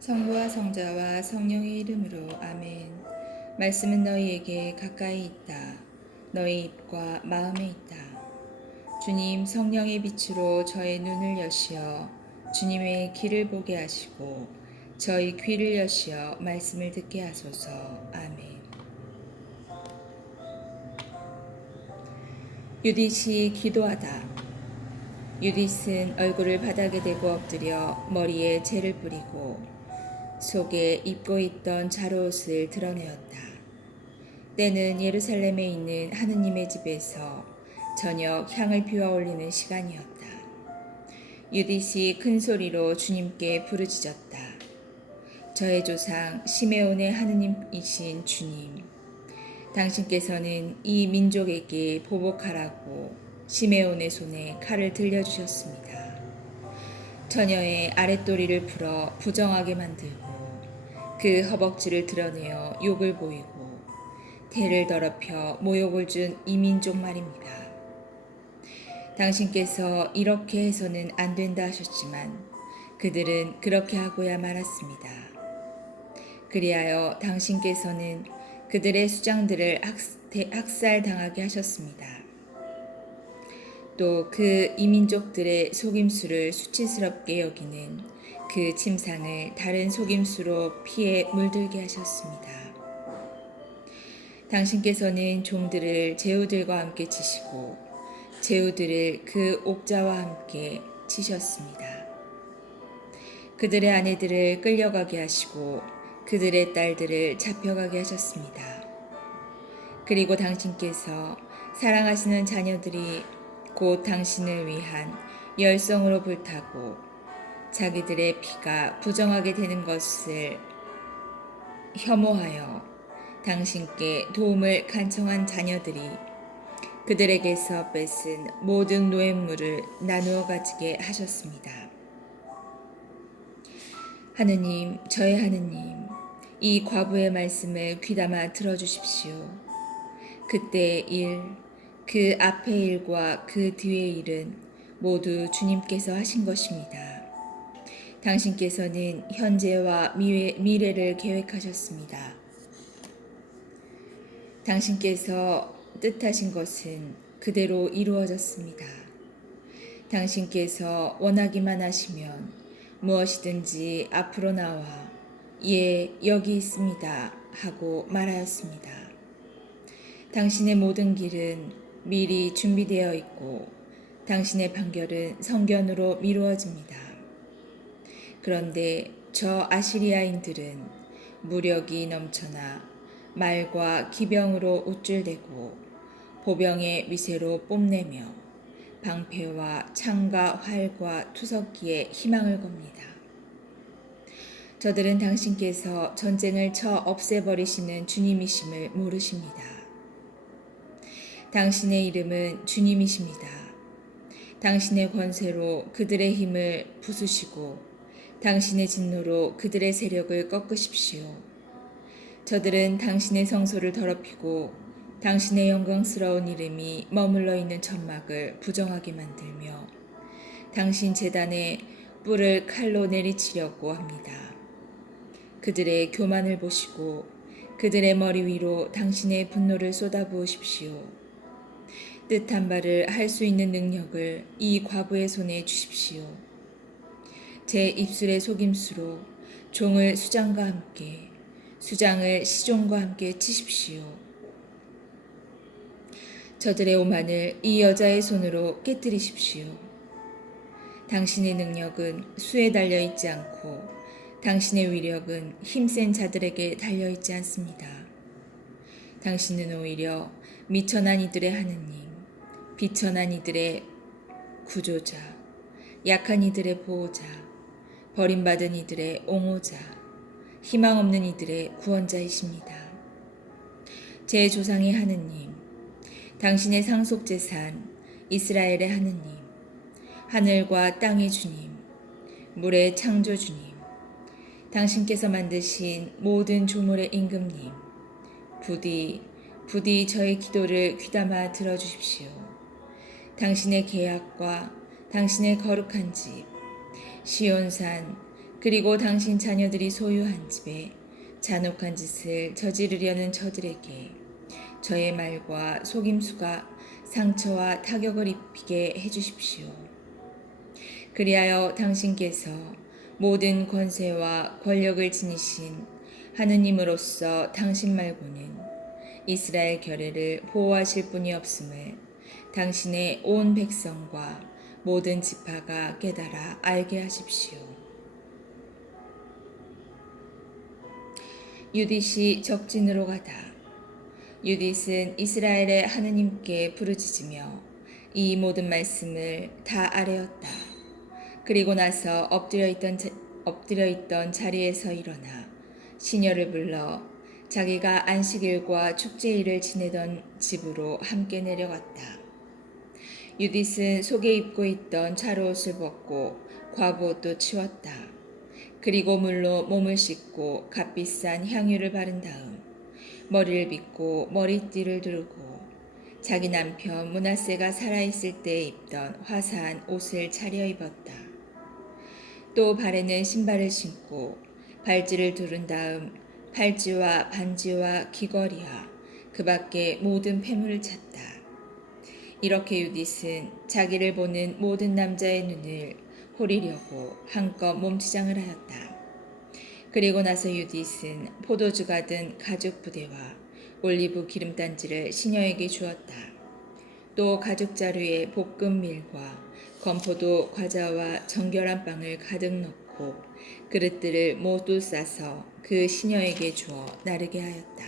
성부와 성자와 성령의 이름으로 아멘. 말씀은 너희에게 가까이 있다. 너희 입과 마음에 있다. 주님, 성령의 빛으로 저의 눈을 여시어 주님의 길을 보게 하시고 저희 귀를 여시어 말씀을 듣게 하소서. 아멘. 유딧이 기도하다. 유딧은 얼굴을 바닥에 대고 엎드려 머리에 재를 뿌리고 속에 입고 있던 자로옷을 드러내었다. 때는 예루살렘에 있는 하느님의 집에서 저녁 향을 피워 올리는 시간이었다. 유딧이 큰 소리로 주님께 부르짖었다. 저의 조상 시메온의 하느님이신 주님, 당신께서는 이 민족에게 보복하라고 시메온의 손에 칼을 들려주셨습니다. 처녀의 아랫도리를 풀어 부정하게 만들고 그 허벅지를 드러내어 욕을 보이고 대를 더럽혀 모욕을 준 이민족 말입니다. 당신께서 이렇게 해서는 안 된다 하셨지만 그들은 그렇게 하고야 말았습니다. 그리하여 당신께서는 그들의 수장들을 학살당하게 하셨습니다. 또 그 이민족들의 속임수를 수치스럽게 여기는 그 침상을 다른 속임수로 피에 물들게 하셨습니다. 당신께서는 종들을 제후들과 함께 치시고 제후들을 그 옥자와 함께 치셨습니다. 그들의 아내들을 끌려가게 하시고 그들의 딸들을 잡혀가게 하셨습니다. 그리고 당신께서 사랑하시는 자녀들이 곧 당신을 위한 열성으로 불타고 자기들의 피가 부정하게 되는 것을 혐오하여 당신께 도움을 간청한 자녀들이 그들에게서 뺏은 모든 노획물을 나누어 가지게 하셨습니다. 하느님, 저의 하느님, 이 과부의 말씀을 귀담아 들어주십시오. 그때의 일, 그 앞의 일과 그 뒤의 일은 모두 주님께서 하신 것입니다. 당신께서는 현재와 미래를 계획하셨습니다. 당신께서 뜻하신 것은 그대로 이루어졌습니다. 당신께서 원하기만 하시면 무엇이든지 앞으로 나와 예, 여기 있습니다 하고 말하였습니다. 당신의 모든 길은 미리 준비되어 있고 당신의 판결은 성견으로 미루어집니다. 그런데 저 아시리아인들은 무력이 넘쳐나 말과 기병으로 우쭐대고 보병의 위세로 뽐내며 방패와 창과 활과 투석기에 희망을 겁니다. 저들은 당신께서 전쟁을 쳐 없애버리시는 주님이심을 모르십니다. 당신의 이름은 주님이십니다. 당신의 권세로 그들의 힘을 부수시고 당신의 진노로 그들의 세력을 꺾으십시오. 저들은 당신의 성소를 더럽히고 당신의 영광스러운 이름이 머물러 있는 천막을 부정하게 만들며 당신 제단에 뿔을 칼로 내리치려고 합니다. 그들의 교만을 보시고 그들의 머리 위로 당신의 분노를 쏟아부으십시오. 뜻한 바를 할 수 있는 능력을 이 과부의 손에 주십시오. 제 입술의 속임수로 종을 수장과 함께 수장을 시종과 함께 치십시오. 저들의 오만을 이 여자의 손으로 깨뜨리십시오. 당신의 능력은 수에 달려있지 않고 당신의 위력은 힘센 자들에게 달려있지 않습니다. 당신은 오히려 미천한 이들의 하느님, 비천한 이들의 구조자, 약한 이들의 보호자, 버림받은 이들의 옹호자, 희망 없는 이들의 구원자이십니다. 제 조상의 하느님, 당신의 상속재산 이스라엘의 하느님, 하늘과 땅의 주님, 물의 창조주님, 당신께서 만드신 모든 조물의 임금님, 부디 저의 기도를 귀담아 들어주십시오. 당신의 계약과 당신의 거룩한 집, 시온산, 그리고 당신 자녀들이 소유한 집에 잔혹한 짓을 저지르려는 저들에게 저의 말과 속임수가 상처와 타격을 입히게 해주십시오. 그리하여 당신께서 모든 권세와 권력을 지니신 하느님으로서 당신 말고는 이스라엘 결례를 보호하실 분이 없음을 당신의 온 백성과 모든 지파가 깨달아 알게 하십시오. 유딧이 적진으로 가다. 유딧은 이스라엘의 하느님께 부르짖으며 이 모든 말씀을 다 아뢰었다. 그리고 나서 엎드려 있던 자리에서 일어나 시녀를 불러 자기가 안식일과 축제일을 지내던 집으로 함께 내려갔다. 유딧은 속에 입고 있던 차로옷을 벗고 과부옷도 치웠다. 그리고 물로 몸을 씻고 값비싼 향유를 바른 다음 머리를 빗고 머리띠를 두르고 자기 남편 므낫세가 살아있을 때 입던 화사한 옷을 차려입었다. 또 발에는 신발을 신고 발찌를 두른 다음 팔찌와 반지와 귀걸이와 그 밖에 모든 폐물을 찼다. 이렇게 유딧은 자기를 보는 모든 남자의 눈을 호리려고 한껏 몸치장을 하였다. 그리고 나서 유딧은 포도주가 든 가죽 부대와 올리브 기름단지를 시녀에게 주었다. 또 가죽 자루에 볶은 밀과 건포도 과자와 정결한 빵을 가득 넣고 그릇들을 모두 싸서 그 시녀에게 주어 나르게 하였다.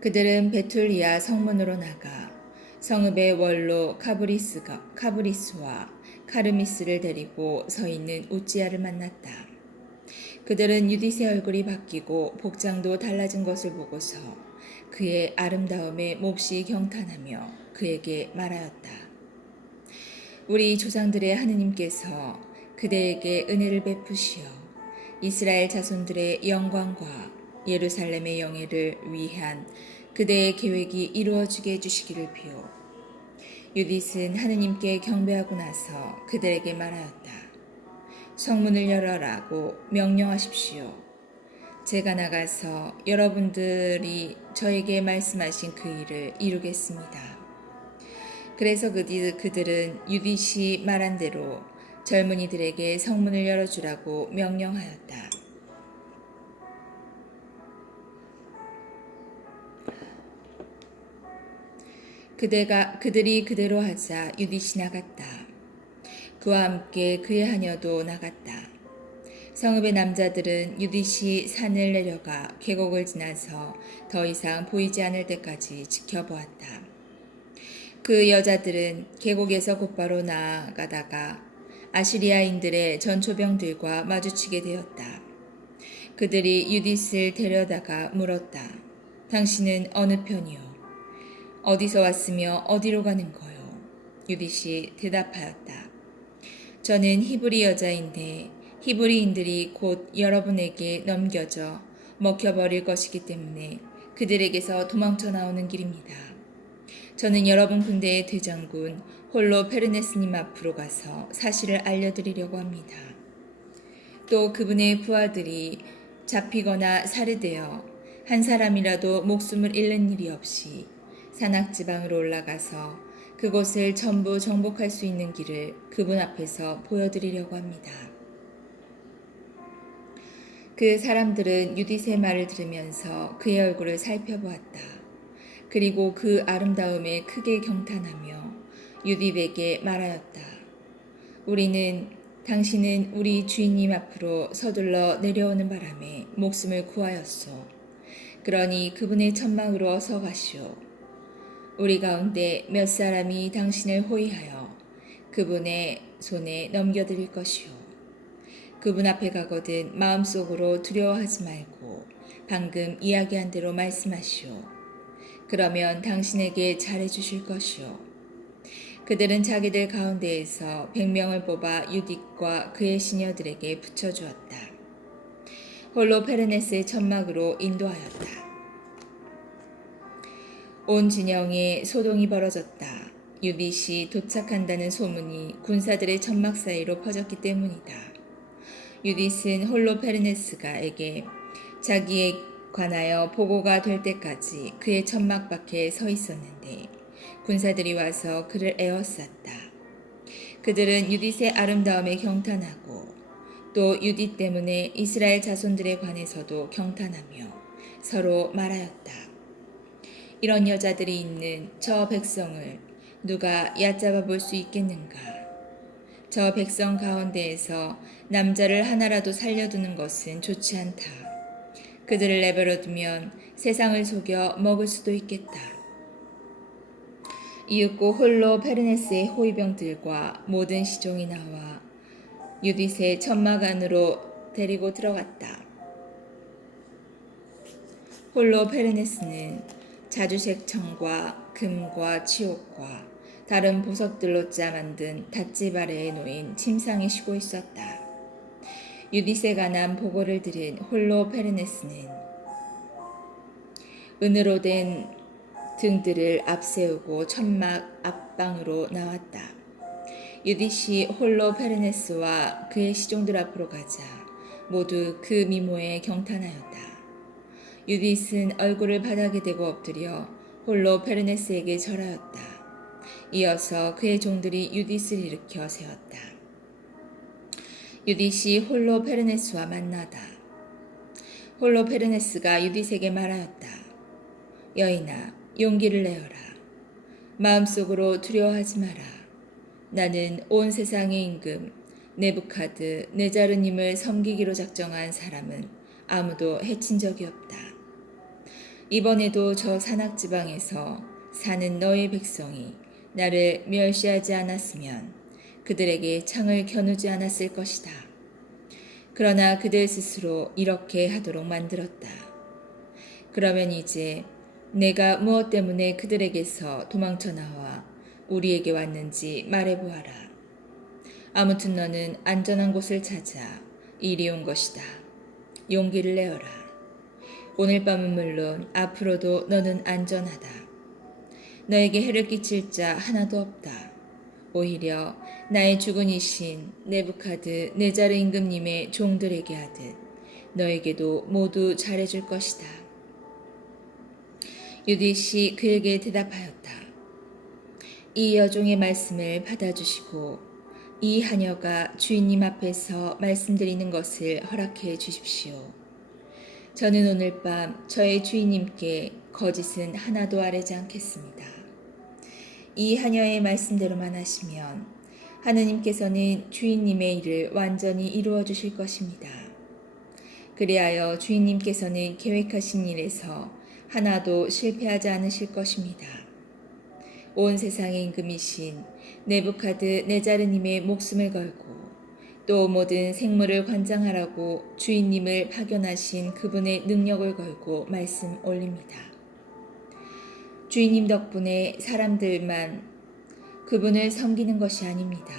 그들은 베툴리아 성문으로 나가 성읍의 원로 카브리스와 카르미스를 데리고 서 있는 우찌야를 만났다. 그들은 유딧의 얼굴이 바뀌고 복장도 달라진 것을 보고서 그의 아름다움에 몹시 경탄하며 그에게 말하였다. 우리 조상들의 하느님께서 그대에게 은혜를 베푸시어 이스라엘 자손들의 영광과 예루살렘의 영예를 위한 그대의 계획이 이루어지게 해주시기를 비오. 유딧은 하느님께 경배하고 나서 그들에게 말하였다. 성문을 열어라고 명령하십시오. 제가 나가서 여러분들이 저에게 말씀하신 그 일을 이루겠습니다. 그래서 그들은 유딧이 말한 대로 젊은이들에게 성문을 열어주라고 명령하였다. 그들이 그대로 하자 유딧이 나갔다. 그와 함께 그의 하녀도 나갔다. 성읍의 남자들은 유딧이 산을 내려가 계곡을 지나서 더 이상 보이지 않을 때까지 지켜보았다. 그 여자들은 계곡에서 곧바로 나아가다가 아시리아인들의 전초병들과 마주치게 되었다. 그들이 유딧을 데려다가 물었다. 당신은 어느 편이요? 어디서 왔으며 어디로 가는 거요? 유딧이 대답하였다. 저는 히브리 여자인데 히브리인들이 곧 여러분에게 넘겨져 먹혀버릴 것이기 때문에 그들에게서 도망쳐 나오는 길입니다. 저는 여러분 군대의 대장군 홀로 페르네스님 앞으로 가서 사실을 알려드리려고 합니다. 또 그분의 부하들이 잡히거나 살해되어 한 사람이라도 목숨을 잃는 일이 없이 산악지방으로 올라가서 그곳을 전부 정복할 수 있는 길을 그분 앞에서 보여드리려고 합니다. 그 사람들은 유딧의 말을 들으면서 그의 얼굴을 살펴보았다. 그리고 그 아름다움에 크게 경탄하며 유딧에게 말하였다. 당신은 우리 주인님 앞으로 서둘러 내려오는 바람에 목숨을 구하였소. 그러니 그분의 천막으로 어서 가시오. 우리 가운데 몇 사람이 당신을 호위하여 그분의 손에 넘겨드릴 것이오. 그분 앞에 가거든 마음속으로 두려워하지 말고 방금 이야기한 대로 말씀하시오. 그러면 당신에게 잘해주실 것이오. 그들은 자기들 가운데에서 100명을 뽑아 유딧과 그의 시녀들에게 붙여주었다. 홀로 페르네스의 천막으로 인도하였다. 온 진영에 소동이 벌어졌다. 유딧이 도착한다는 소문이 군사들의 천막 사이로 퍼졌기 때문이다. 유딧은 홀로페르네스가에게 자기에 관하여 보고가 될 때까지 그의 천막 밖에 서 있었는데 군사들이 와서 그를 에워쌌다. 그들은 유딧의 아름다움에 경탄하고 또 유딧 때문에 이스라엘 자손들에 관해서도 경탄하며 서로 말하였다. 이런 여자들이 있는 저 백성을 누가 얕잡아 볼 수 있겠는가? 저 백성 가운데에서 남자를 하나라도 살려두는 것은 좋지 않다. 그들을 내버려 두면 세상을 속여 먹을 수도 있겠다. 이윽고 홀로 페르네스의 호위병들과 모든 시종이 나와 유딧의 천막 안으로 데리고 들어갔다. 홀로 페르네스는 자주색 청과 금과 치옥과 다른 보석들로 짜 만든 닷집 아래에 놓인 침상에 쉬고 있었다. 유딧에 관한 보고를 들은 홀로 페르네스는 은으로 된 등들을 앞세우고 천막 앞방으로 나왔다. 유딧이 홀로 페르네스와 그의 시종들 앞으로 가자 모두 그 미모에 경탄하였다. 유딧은 얼굴을 바닥에 대고 엎드려 홀로 페르네스에게 절하였다. 이어서 그의 종들이 유딧을 일으켜 세웠다. 유딧이 홀로 페르네스와 만나다. 홀로 페르네스가 유딧에게 말하였다. 여인아, 용기를 내어라. 마음속으로 두려워하지 마라. 나는 온 세상의 임금 네부카드 네자르님을 섬기기로 작정한 사람은 아무도 해친 적이 없다. 이번에도 저 산악지방에서 사는 너의 백성이 나를 멸시하지 않았으면 그들에게 창을 겨누지 않았을 것이다. 그러나 그들 스스로 이렇게 하도록 만들었다. 그러면 이제 내가 무엇 때문에 그들에게서 도망쳐 나와 우리에게 왔는지 말해보아라. 아무튼 너는 안전한 곳을 찾아 이리 온 것이다. 용기를 내어라. 오늘 밤은 물론 앞으로도 너는 안전하다. 너에게 해를 끼칠 자 하나도 없다. 오히려 나의 주군이신 네부카드 네자르 임금님의 종들에게 하듯 너에게도 모두 잘해줄 것이다. 유딧이 그에게 대답하였다. 이 여종의 말씀을 받아주시고 이 하녀가 주인님 앞에서 말씀드리는 것을 허락해 주십시오. 저는 오늘 밤 저의 주인님께 거짓은 하나도 아뢰지 않겠습니다. 이 하녀의 말씀대로만 하시면 하느님께서는 주인님의 일을 완전히 이루어 주실 것입니다. 그리하여 주인님께서는 계획하신 일에서 하나도 실패하지 않으실 것입니다. 온 세상의 임금이신 네부카드 네자르님의 목숨을 걸고 또 모든 생물을 관장하라고 주인님을 파견하신 그분의 능력을 걸고 말씀 올립니다. 주인님 덕분에 사람들만 그분을 섬기는 것이 아닙니다.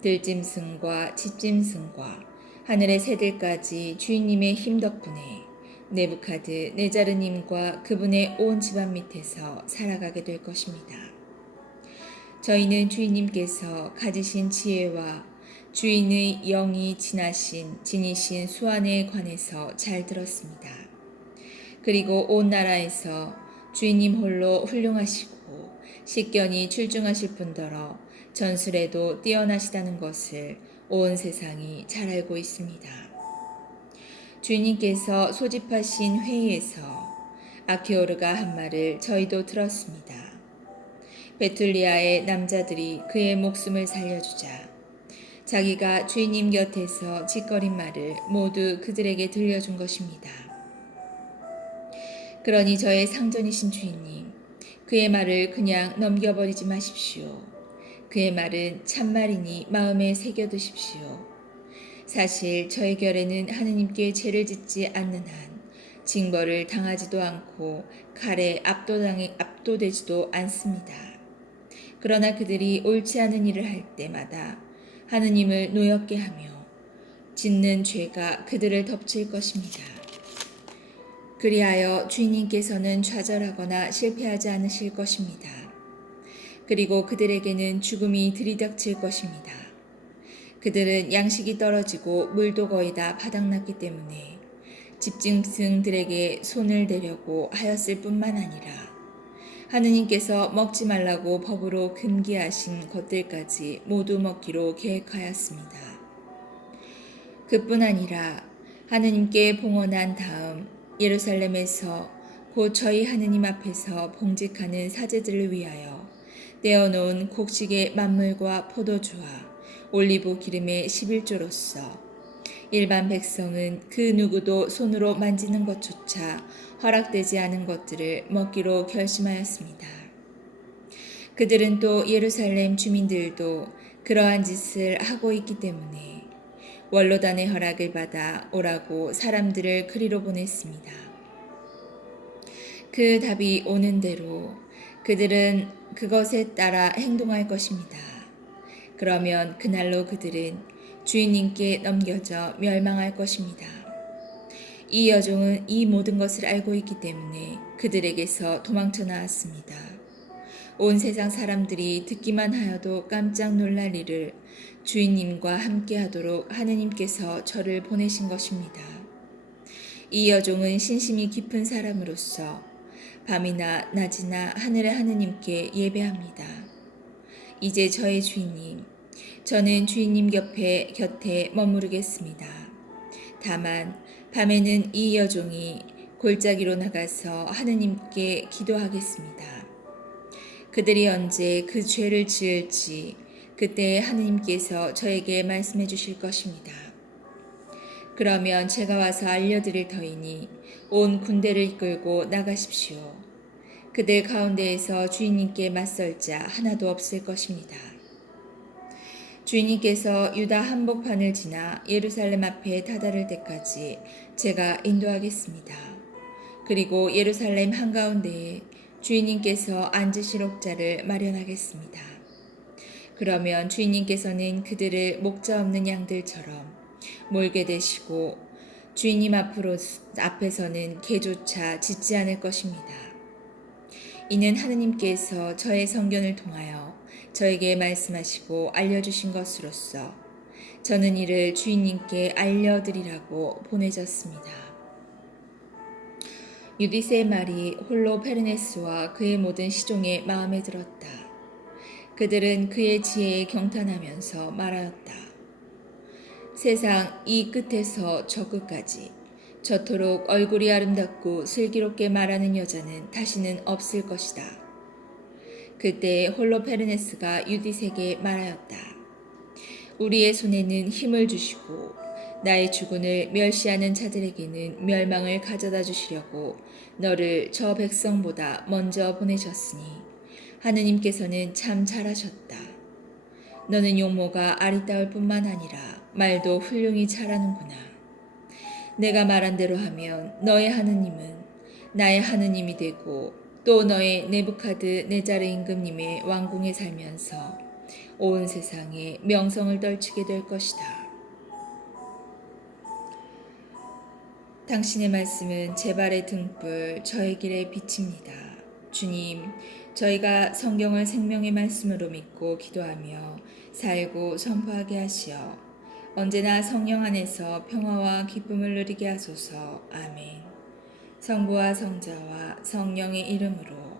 들짐승과 집짐승과 하늘의 새들까지 주인님의 힘 덕분에 네부카드 네자르님과 그분의 온 집안 밑에서 살아가게 될 것입니다. 저희는 주인님께서 가지신 지혜와 주인의 영이 지니신 수완에 관해서 잘 들었습니다. 그리고 온 나라에서 주인님 홀로 훌륭하시고 식견이 출중하실 뿐더러 전술에도 뛰어나시다는 것을 온 세상이 잘 알고 있습니다. 주인님께서 소집하신 회의에서 아키오르가 한 말을 저희도 들었습니다. 베툴리아의 남자들이 그의 목숨을 살려주자 자기가 주인님 곁에서 짓거린 말을 모두 그들에게 들려준 것입니다. 그러니 저의 상전이신 주인님, 그의 말을 그냥 넘겨버리지 마십시오. 그의 말은 참말이니 마음에 새겨두십시오. 사실 저의 결에는 하느님께 죄를 짓지 않는 한 징벌을 당하지도 않고 칼에 압도되지도 않습니다. 그러나 그들이 옳지 않은 일을 할 때마다 하느님을 노엽게 하며 짓는 죄가 그들을 덮칠 것입니다. 그리하여 주인님께서는 좌절하거나 실패하지 않으실 것입니다. 그리고 그들에게는 죽음이 들이닥칠 것입니다. 그들은 양식이 떨어지고 물도 거의 다 바닥났기 때문에 집짐승들에게 손을 대려고 하였을 뿐만 아니라 하느님께서 먹지 말라고 법으로 금기하신 것들까지 모두 먹기로 계획하였습니다. 그뿐 아니라 하느님께 봉헌한 다음 예루살렘에서 곧 저희 하느님 앞에서 봉직하는 사제들을 위하여 떼어놓은 곡식의 만물과 포도주와 올리브 기름의 11조로서 일반 백성은 그 누구도 손으로 만지는 것조차 허락되지 않은 것들을 먹기로 결심하였습니다. 그들은 또 예루살렘 주민들도 그러한 짓을 하고 있기 때문에 원로단의 허락을 받아 오라고 사람들을 그리로 보냈습니다. 그 답이 오는 대로 그들은 그것에 따라 행동할 것입니다. 그러면 그날로 그들은 주인님께 넘겨져 멸망할 것입니다. 이 여종은 이 모든 것을 알고 있기 때문에 그들에게서 도망쳐 나왔습니다. 온 세상 사람들이 듣기만 하여도 깜짝 놀랄 일을 주인님과 함께 하도록 하느님께서 저를 보내신 것입니다. 이 여종은 신심이 깊은 사람으로서 밤이나 낮이나 하늘의 하느님께 예배합니다. 이제 저의 주인님, 저는 주인님 곁에 머무르겠습니다. 다만 밤에는 이 여종이 골짜기로 나가서 하느님께 기도하겠습니다. 그들이 언제 그 죄를 지을지 그때 하느님께서 저에게 말씀해 주실 것입니다. 그러면 제가 와서 알려드릴 터이니 온 군대를 이끌고 나가십시오. 그들 가운데에서 주인님께 맞설 자 하나도 없을 것입니다. 주인님께서 유다 한복판을 지나 예루살렘 앞에 다다를 때까지 제가 인도하겠습니다. 그리고 예루살렘 한가운데에 주인님께서 앉으실 옥자를 마련하겠습니다. 그러면 주인님께서는 그들을 목자 없는 양들처럼 몰게 되시고 주인님 앞에서는 개조차 짖지 않을 것입니다. 이는 하느님께서 저의 성견을 통하여 저에게 말씀하시고 알려주신 것으로서 저는 이를 주인님께 알려드리라고 보내졌습니다. 유디세의 말이 홀로 페르네스와 그의 모든 시종의 마음에 들었다. 그들은 그의 지혜에 경탄하면서 말하였다. 세상 이 끝에서 저 끝까지 저토록 얼굴이 아름답고 슬기롭게 말하는 여자는 다시는 없을 것이다. 그때 홀로 페르네스가 유디세에게 말하였다. 우리의 손에는 힘을 주시고 나의 주군을 멸시하는 자들에게는 멸망을 가져다 주시려고 너를 저 백성보다 먼저 보내셨으니 하느님께서는 참 잘하셨다. 너는 용모가 아리따울 뿐만 아니라 말도 훌륭히 잘하는구나. 내가 말한 대로 하면 너의 하느님은 나의 하느님이 되고 또 너의 네부카드네자르 임금님의 왕궁에 살면서 온 세상에 명성을 떨치게 될 것이다. 당신의 말씀은 제 발의 등불, 저의 길의 빛입니다. 주님, 저희가 성경을 생명의 말씀으로 믿고 기도하며 살고 선포하게 하시어 언제나 성령 안에서 평화와 기쁨을 누리게 하소서. 아멘. 성부와 성자와 성령의 이름으로